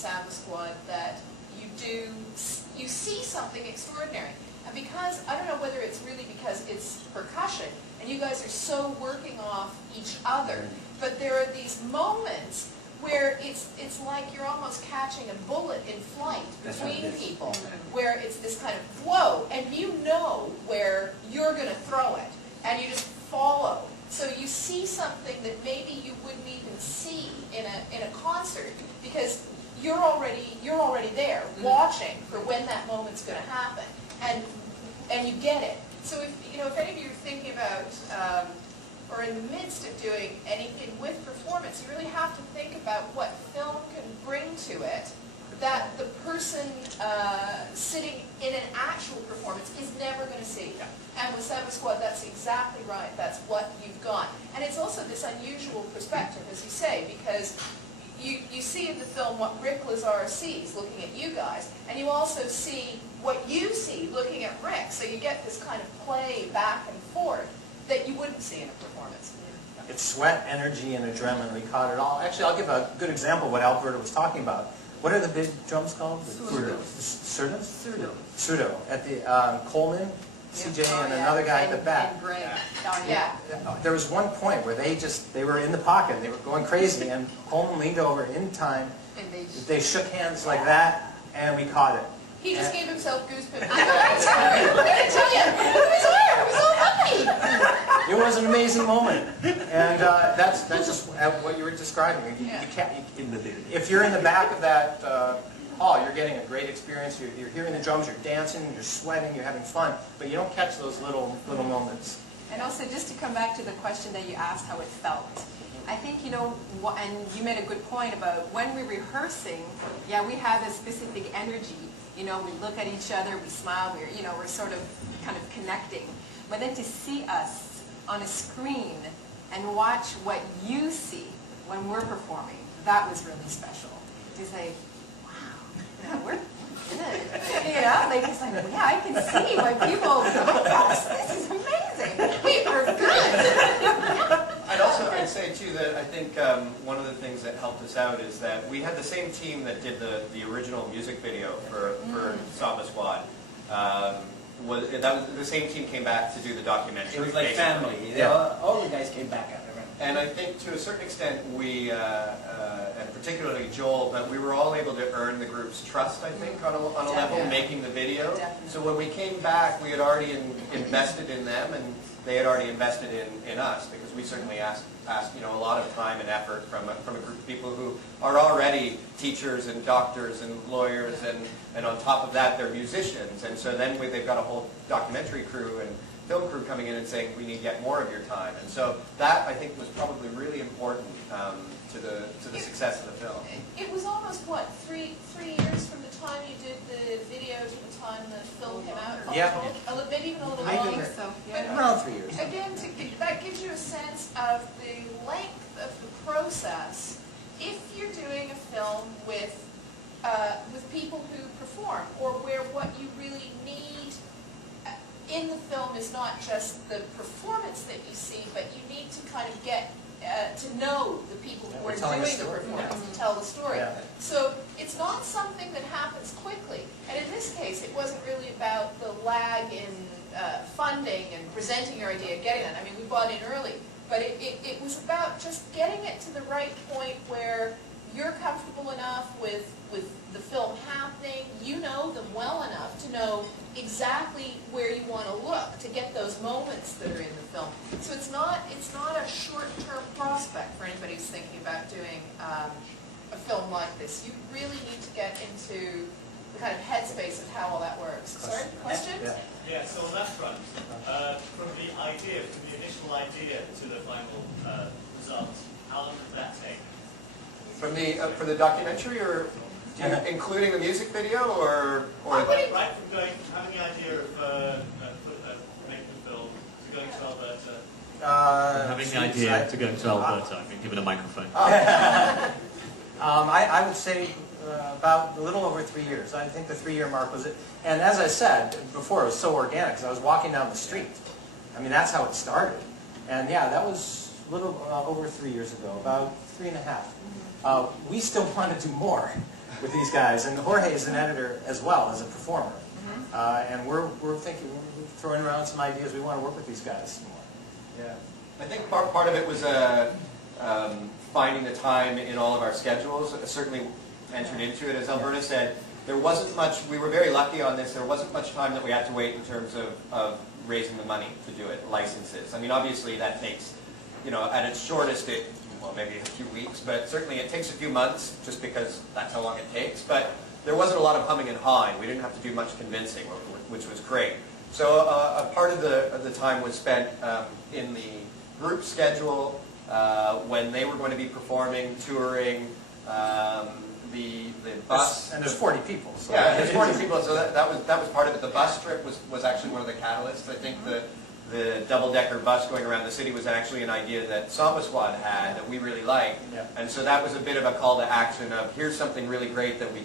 Samba Squad that you see something extraordinary. And because, I don't know whether it's really because it's percussion, and you guys are so working off each other, but there are these moments where it's like you're almost catching a bullet in flight between people, where it's this kind of flow, and you know where you're going to throw it, and you just follow. So you see something that maybe you wouldn't even see in a concert, because you're already there, watching for when that moment's going to happen, and you get it. So if any of you are thinking about or in the midst of doing anything with performance, you really have to think about what film can bring to it that the person sitting in an actual performance is never going to see. And with Samba Squad, that's exactly right. That's what you've got. And it's also this unusual perspective, as you say, because you see in the film what Rick Lazar sees looking at you guys, and you also see what you see looking at Rick. So you get this kind of play back and forth that you wouldn't see in a performance. It's sweat, energy, and adrenaline. We caught it all. Actually, I'll give a good example of what Alberta was talking about. What are the big drums called? Surdos? Surdo. At the Coleman, CJ, and another guy at the back. There was one point where they were in the pocket, and they were going crazy, and Coleman leaned over in time. They shook hands like that, and we caught it. He just gave himself goosebumps. I can tell you, it was there. It was so happy. It was an amazing moment, and that's just what you were describing. If you're in the back of that hall, you're getting a great experience. You're hearing the drums, you're dancing, you're sweating, you're having fun, but you don't catch those little moments. And also, just to come back to the question that you asked, how it felt. I think, and you made a good point about when we're rehearsing, we have a specific energy. We look at each other, we smile, we're sort of kind of connecting. But then to see us on a screen and watch what you see when we're performing, that was really special. To say, wow, we're good. It's like, I can see why people like us. This is amazing. We are good. I'd say too that I think one of the things that helped us out is that we had the same team that did the original music video for Samba Squad. The same team came back to do the documentary. It was like family. All the guys came back after. And I think to a certain extent we, and particularly Joel, but we were all able to earn the group's trust, I think, on a level, making the video. Definitely. So when we came back, we had already invested in them, and they had already invested in us, because we certainly asked a lot of time and effort from a group of people who are already teachers and doctors and lawyers, and on top of that, they're musicians. And so then they've got a whole documentary crew and film crew coming in and saying, we need yet more of your time. And so that, I think, was probably really important to the success of the film. It was almost, what, three years from the time you did the video to the time the film came out? Maybe even a little longer. So. Around 3 years. Again, that gives you a sense of the length of the process. If you're doing a film with people who perform, or where what you really need in the film is not just the performance that you see, but you need to kind of get to know the people who are doing the performance, to tell the story. So it's not something that happens quickly. And in this case, it wasn't really about the lag in funding and presenting your idea, getting that. I mean, we bought in early, but it was about just getting it to the right point where you're comfortable enough with the film happening, you know them well enough to know exactly where you want to look to get those moments that are in the film. So it's not a short-term prospect for anybody who's thinking about doing a film like this. You really need to get into the kind of headspace of how all that works. Sorry, question? Yeah, so on that front, from the initial idea to the final results, how long did that take? For the documentary, or including the music video, or right from having the idea of making the film to going to Alberta. Having the idea to go to Alberta, I've been given a microphone. I would say about a little over 3 years. I think the 3-year mark was it. And as I said before, it was so organic because I was walking down the street. I mean, that's how it started. And yeah, that was a little over 3 years ago, about 3.5. We still want to do more with these guys, and Jorge is an editor as well as a performer. And we're thinking, we're throwing around some ideas. We want to work with these guys some more. Yeah, I think part of it was finding the time in all of our schedules. Certainly entered into it, as Alberta said. There wasn't much. We were very lucky on this. There wasn't much time that we had to wait in terms of raising the money to do it, licenses. I mean, obviously that takes, at its shortest, well, maybe a few weeks, but certainly it takes a few months, just because that's how long it takes. But there wasn't a lot of humming and hawing. We didn't have to do much convincing, which was great. So a part of the time was spent in the group schedule, when they were going to be performing, touring, the bus. And there's 40 people. So yeah, there's 40 people, so that was part of it. The bus trip was actually one of the catalysts. I think the double-decker bus going around the city was actually an idea that Samba Squad had that we really liked. Yeah. And so that was a bit of a call to action of, here's something really great that we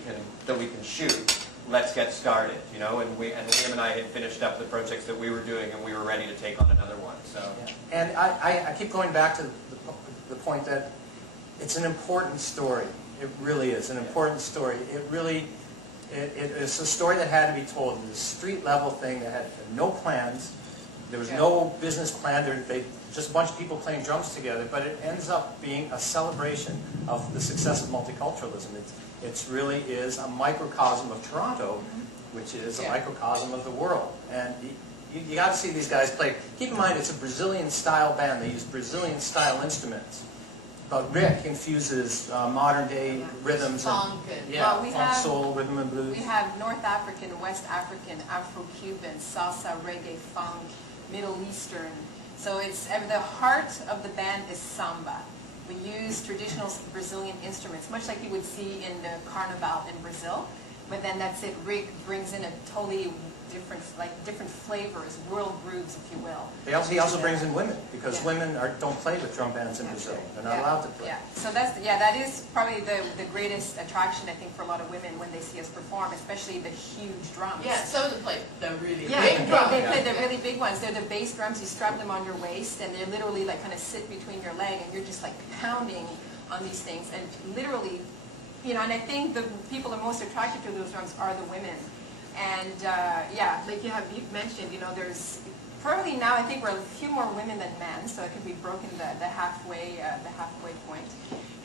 can shoot. Let's get started, And Liam and I had finished up the projects that we were doing, and we were ready to take on another one. So. Yeah. And I keep going back to the point that it's an important story. It really is an important story. It's a story that had to be told. It was a street-level thing that had no plans. There was no business plan. They just a bunch of people playing drums together. But it ends up being a celebration of the success of multiculturalism. It really is a microcosm of Toronto, which is a microcosm of the world. And you got to see these guys play. Keep in mind, it's a Brazilian-style band. They use Brazilian-style instruments. But Rick infuses modern-day rhythms Funk and funk, soul, rhythm and blues. We have North African, West African, Afro-Cuban, salsa, reggae, funk, Middle Eastern. So it's the heart of the band is samba. We use traditional Brazilian instruments, much like you would see in the Carnival in Brazil. But then that's it. Rick brings in a totally different flavors, world grooves, if you will. He also brings in women, because women don't play with drum bands in Brazil. They're not allowed to play. Yeah, so that is probably the greatest attraction, I think, for a lot of women when they see us perform, especially the huge drums. Yeah, so they play the really Yeah, big drums. they play the really big ones. They're the bass drums. You strap them on your waist, and they literally kind of sit between your leg, and you're just pounding on these things, and literally, and I think the people that are most attracted to those drums are the women. And like you mentioned, there's probably now I think we're a few more women than men, so it could be broken the halfway point.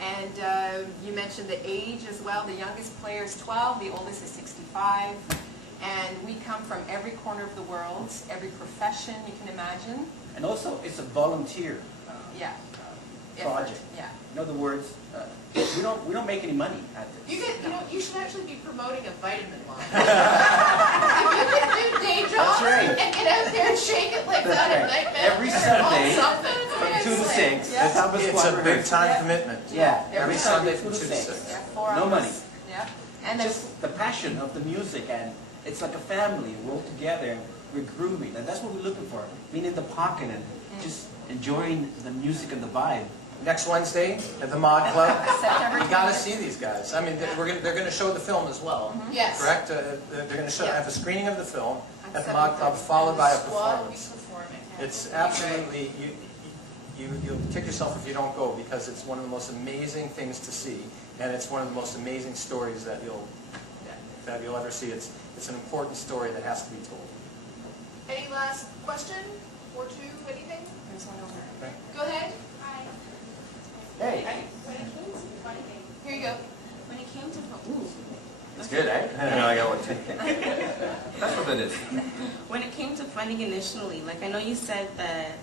And you mentioned the age as well. The youngest player is 12, the oldest is 65, and we come from every corner of the world, every profession you can imagine. And also, it's a volunteer project. Yeah. In other words, we don't make any money at this. You should actually be promoting a vitamin line. If you can do day jobs and get out there and shake it like that at night, man, Every Sunday, from 2 to 6. Yeah. It's a big-time commitment. Yeah, Every Sunday from 2 to 6. Yeah, 4 No hours. money. Yeah. And Just the passion of the music, and it's like a family. We're all together, we're grooving, and that's what we're looking for. Being in the pocket and just enjoying the music and the vibe. Next Wednesday at the Mod Club, September you got to 20th. see these guys. I mean, they're going to show the film as well. Yes. Correct? They're going to have a screening of the film On at the Mod Club, 7:30. followed by a Squad will be performance. performing. It's absolutely, you'll kick yourself if you don't go, because it's one of the most amazing things to see, and it's one of the most amazing stories that you'll ever see. It's an important story that has to be told. Any last question or two? Anything? There's one over there. Okay. Go ahead. Hey, When it came to funding, Here you go. when it came to It's good, eh? I got one too. That's what it is. when it came to funding initially, I know you said that